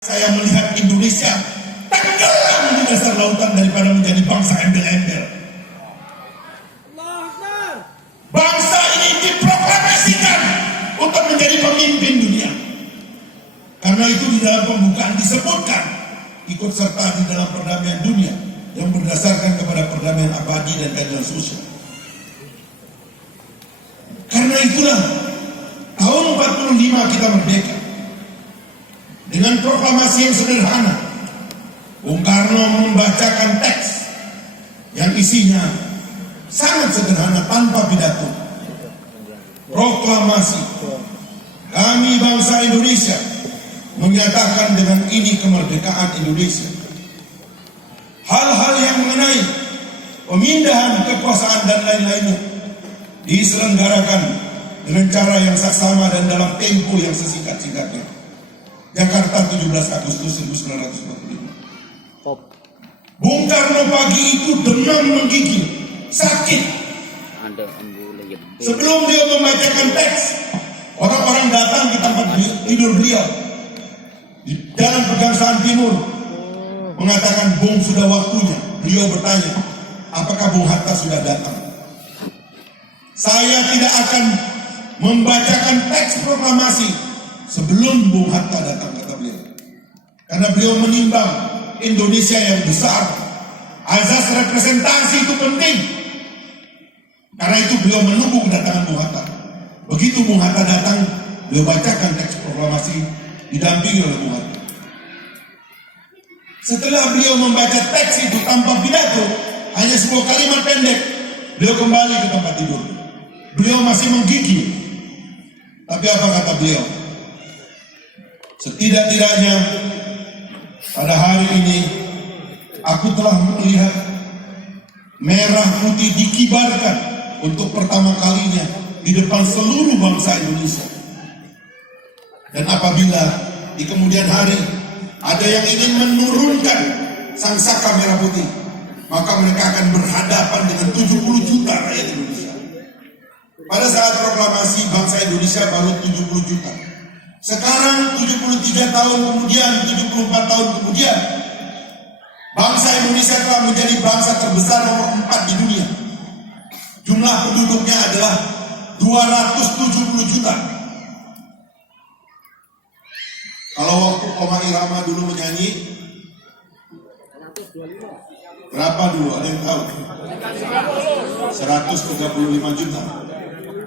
Saya melihat Indonesia tenggelam di dasar lautan daripada menjadi bangsa embel-embel. Bangsa ini diproklamasikan untuk menjadi pemimpin dunia. Karena itu di dalam pembukaan disebutkan ikut serta di dalam perdamaian dunia yang berdasarkan kepada perdamaian abadi dan keadilan sosial. Karena itulah tahun 45 kita merdeka. Dengan proklamasi yang sederhana, Bung Karno membacakan teks yang isinya sangat sederhana tanpa pidato. Proklamasi, kami bangsa Indonesia menyatakan dengan ini kemerdekaan Indonesia. Hal-hal yang mengenai pemindahan kekuasaan dan lain-lainnya diselenggarakan dengan cara yang saksama dan dalam tempo yang sesingkat-singkatnya. Jakarta 17 Agustus 1945. Bung Karno pagi itu demam menggigil, sakit. Sebelum beliau membacakan teks, orang-orang datang di tempat tidur beliau di Jalan Pegangsaan Timur, mengatakan Bung sudah waktunya. Beliau bertanya, apakah Bung Hatta sudah datang? Saya tidak akan membacakan teks proklamasi sebelum Bung Hatta datang, kata beliau. Karena beliau menimbang Indonesia yang besar, azas representasi itu penting. Karena itu beliau menunggu kedatangan Bung Hatta. Begitu Bung Hatta datang, beliau bacakan teks proklamasi didampingi oleh Bung Hatta. Setelah beliau membaca teks itu tanpa pidato, hanya sebuah kalimat pendek, beliau kembali ke tempat tidur. Beliau masih menggigil. Tapi apa kata beliau? Setidak-tidaknya pada hari ini aku telah melihat merah putih dikibarkan untuk pertama kalinya di depan seluruh bangsa Indonesia. Dan apabila di kemudian hari ada yang ingin menurunkan sang saka merah putih, maka mereka akan berhadapan dengan 70 juta rakyat Indonesia. Pada saat proklamasi bangsa Indonesia baru 70 juta. Sekarang 73 tahun kemudian, 74 tahun kemudian, bangsa Indonesia telah menjadi bangsa terbesar nomor 4 di dunia. Jumlah penduduknya adalah 270 juta. Kalau waktu Oma Irama dulu menyanyi, berapa dulu? Ada yang tahu? 135 juta.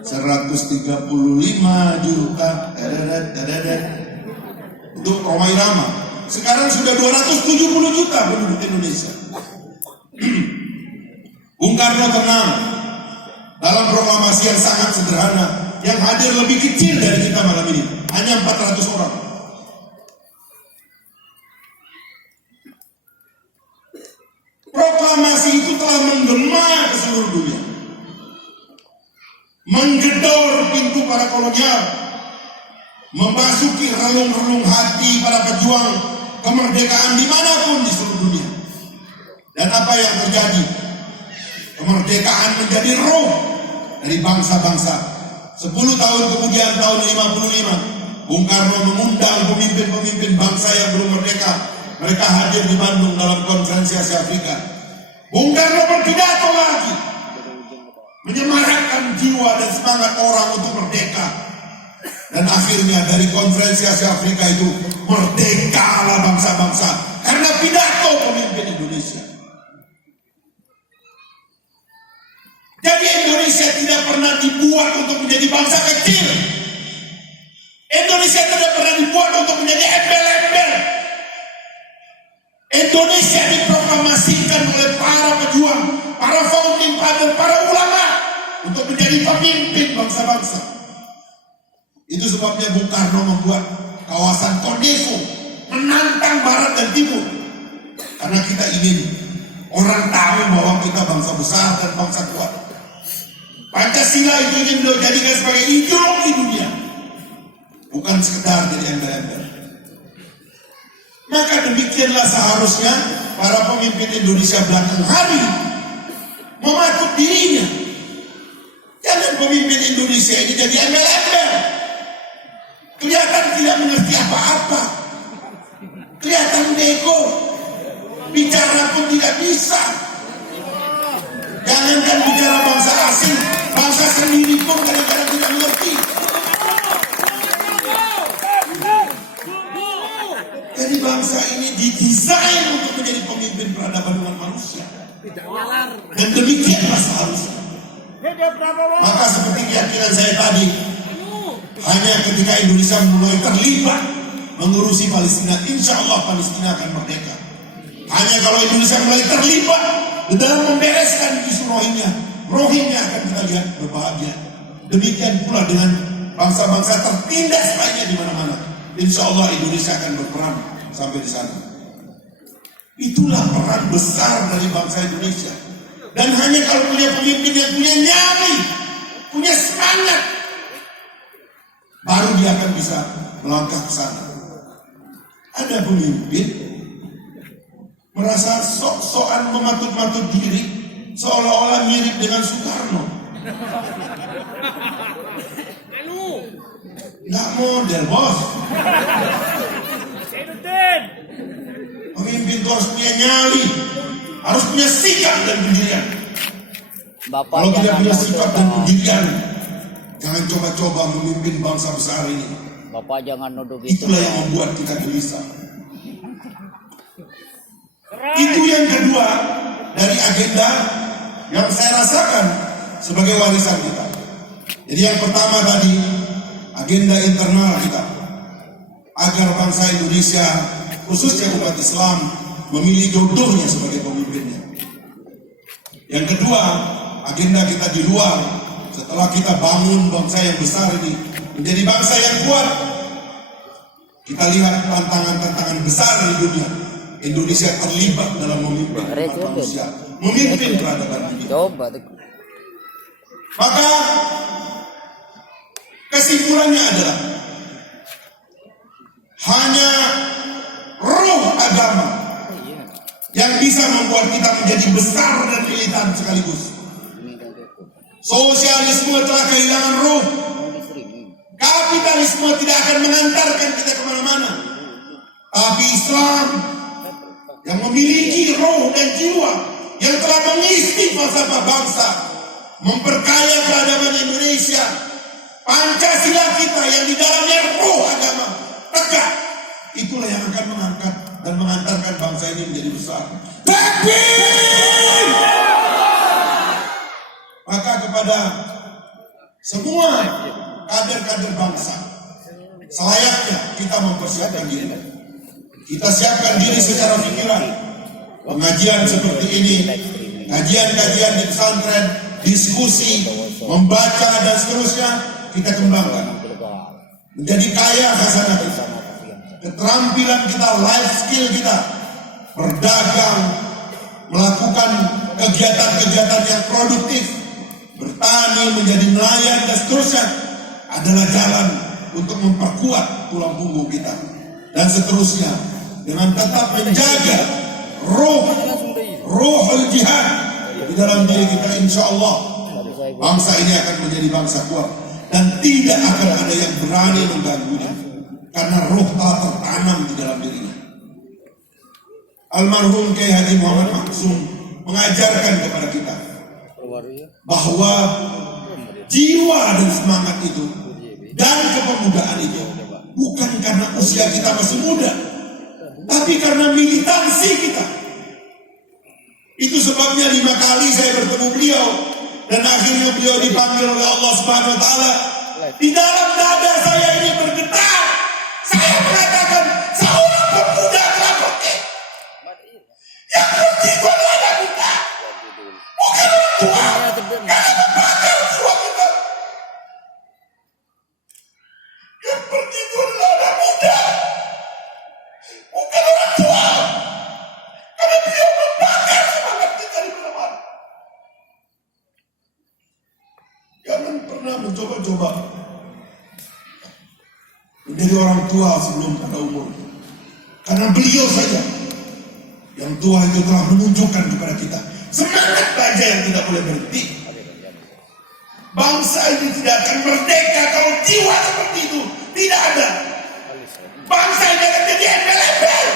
135 juta untuk Roma Irama. Sekarang sudah 270 juta penduduk Indonesia. Bung Karno tenang dalam proklamasi yang sangat sederhana, yang hadir lebih kecil dari kita malam ini, hanya 400 orang. Proklamasi itu telah menggema ke seluruh dunia, menggedor pintu para kolonial, memasuki relung-relung hati para pejuang kemerdekaan dimanapun di seluruh dunia. Dan apa yang terjadi? Kemerdekaan menjadi roh dari bangsa-bangsa. 10 tahun kemudian, tahun 55, Bung Karno mengundang pemimpin-pemimpin bangsa yang belum merdeka. Mereka hadir di Bandung dalam konferensi Asia Afrika. Bung Karno berpidato lagi, menyemarakkan jiwa dan semangat orang untuk merdeka. Dan akhirnya dari konferensi Asia Afrika itu merdekalah bangsa-bangsa karena pidato pemimpin Indonesia. Jadi Indonesia tidak pernah dibuat untuk menjadi bangsa kecil. Indonesia tidak pernah dibuat untuk menjadi embel-embel. Indonesia diproklamasikan oleh para pejuang, para founding father, para ulama untuk menjadi pemimpin bangsa-bangsa. Itu sebabnya Bung Karno membuat kawasan Kodeso menantang Barat dan Timur. Karena kita ingin orang tahu bahwa kita bangsa besar dan bangsa kuat. Pancasila itu ingin dijadikan sebagai ideologi dunia, bukan sekedar jadi embel-embel. Maka demikianlah seharusnya para pemimpin Indonesia belakang hari mematuk dirinya. Jangan pemimpin Indonesia ini jadi embel-embel, kelihatan tidak mengerti apa-apa. kelihatan bego. Bicara pun tidak bisa. Jangankan bicara bangsa asing, bangsa sendiri pun kadang-kadang tidak mengerti. Jadi bangsa ini didesain untuk menjadi pemimpin peradaban umat manusia. Dan demikianlah seharusnya. Maka seperti keyakinan saya tadi, hanya ketika Indonesia mulai terlibat mengurusi Palestina, insya Allah Palestina akan merdeka. Hanya kalau Indonesia mulai terlibat dalam membereskan isu Rohingya akan kita lihat berbahagia. Demikian pula dengan bangsa-bangsa tertindas lainnya di mana-mana. Insya Allah Indonesia akan berperan sampai di sana. Itulah peran besar dari bangsa Indonesia. Dan hanya kalau punya pemimpin yang punya nyali, punya semangat, baru dia akan bisa melangkah ke sana. Ada pemimpin merasa sok-sokan mematut-matut diri, seolah-olah mirip dengan Soekarno. Nggak model, bos. Pemimpin itu harus punya nyali, harus punya sikap dan pendirian. Kalau tidak punya sikap dan pendirian, jangan coba-coba memimpin bangsa besar ini. Bapak jangan nuduh gitu. Itulah yang membuat kita gelisah. Itu yang kedua dari agenda yang saya rasakan sebagai warisan kita. Jadi yang pertama tadi, agenda internal kita, agar bangsa Indonesia, khususnya umat Islam, memilih jodohnya sebagai pemimpinnya. Yang kedua, agenda kita di luar, setelah kita bangun bangsa yang besar ini menjadi bangsa yang kuat, kita lihat tantangan-tantangan besar di dunia. Indonesia terlibat dalam memimpin manusia, memimpin peradaban dunia. Maka kesimpulannya adalah hanya roh agama yang bisa membuat kita menjadi besar dan militan sekaligus. Sosialisme telah kehilangan roh. Kapitalisme tidak akan mengantarkan kita kemana-mana. Tapi Islam yang memiliki roh dan jiwa, yang telah mengisi falsafah bangsa, memperkaya peradaban Indonesia, Pancasila kita yang di dalamnya roh agama tegak, itulah yang akan mengangkat dan mengantarkan bangsa ini menjadi besar. Takbir! Maka kepada semua kader-kader bangsa, selayaknya kita mempersiapkan diri. Kita siapkan diri secara pikiran. Pengajian seperti ini, kajian-kajian di pesantren, diskusi, membaca dan seterusnya, kita kembangkan. Menjadi kaya khazanah kita. Keterampilan kita, life skill kita, berdagang, melakukan kegiatan-kegiatan yang produktif, bertani, menjadi nelayan dan seterusnya, adalah jalan untuk memperkuat tulang punggung kita. Dan seterusnya, dengan tetap menjaga roh jihad di dalam diri kita, insya Allah bangsa ini akan menjadi bangsa kuat dan tidak akan ada yang berani mengganggunya, karena roh telah tertanam di dalam dirinya. Almarhum Kiai Haji Muhammad Maksum mengajarkan kepada kita bahwa jiwa dan semangat itu dan kepemudaan itu bukan karena usia kita masih muda, tapi karena militansi kita. Itu sebabnya 5 kali saya bertemu beliau dan akhirnya beliau dipanggil oleh Allah Subhanahu wa taala. Di dalam dada saya ini bergetar. Saya mengatakan, seorang pemuda telah pergi. Yang pergi itu adalah anak muda, bukan orang tua. Karena membakar jiwa kita. Yang pergi itu adalah anak muda, bukan orang tua. Karena beliau membakar semangat kita di mana-mana. Jangan pernah mencoba-coba menjadi orang tua sebelum pada umur. Karena beliau saja yang tua itu telah menunjukkan kepada kita semangat baja yang tidak boleh berhenti. Bangsa ini tidak akan merdeka kalau jiwa seperti itu tidak ada. Bangsa ini akan jadi embel-embel.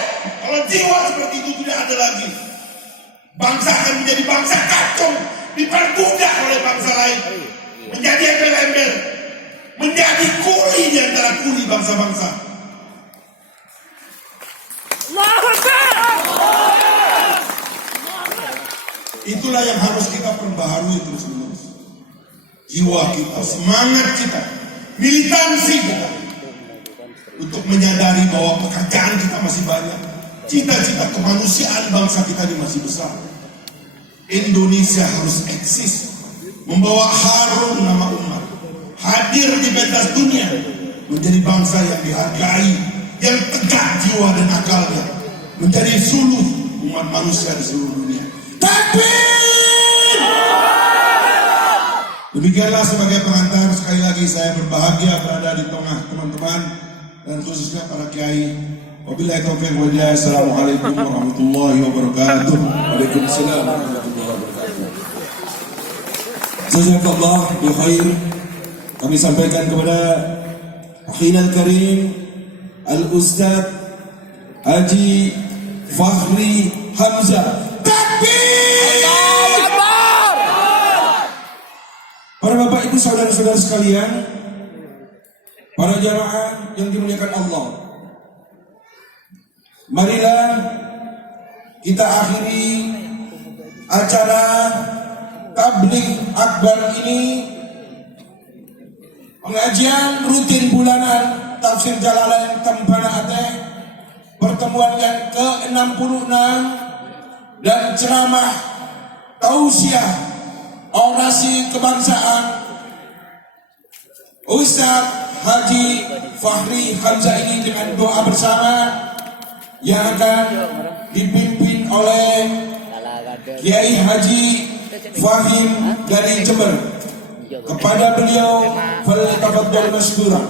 bangsa akan menjadi bangsa kacung, diperbudak oleh bangsa lain, menjadi embel-embel, menjadi kuli di antara kuli bangsa-bangsa. Itulah yang harus kita perbaharui terus-menerus. Jiwa kita, semangat kita, militansi kita, untuk menyadari bahwa pekerjaan kita masih banyak. Cita-cita kemanusiaan bangsa kita ini masih besar. Indonesia harus eksis, membawa harum nama umat, hadir di pentas dunia, menjadi bangsa yang dihargai, yang tegak jiwa dan akalnya, menjadi suluh umat manusia di seluruh dunia. Takbir! Demikianlah sebagai pengantar, sekali lagi saya berbahagia berada di tengah teman-teman dan khususnya para kiai. Wabillahi taufiq wal hidayah. Assalamualaikum warahmatullahi wabarakatuh. Waalaikumsalam warahmatullahi wabarakatuh. Jazakallah bil khair. Kami sampaikan kepada Akhinal Karim Al-Ustaz Haji Fakhri Hamzah. Takbir! Para bapak ibu saudara-saudara sekalian, para jamaah yang dimuliakan Allah, marilah kita akhiri acara tabligh akbar ini, pengajian rutin bulanan tafsir Jalalain Tempana Aceh, pertemuan yang ke-66 dan ceramah tausiah orasi kebangsaan Ustaz Haji Fakhri Hamzah ini dengan doa bersama yang akan dipimpin oleh Kiai Haji Fahim dari Jember. Kepada beliau, falyatafaddal mashkura.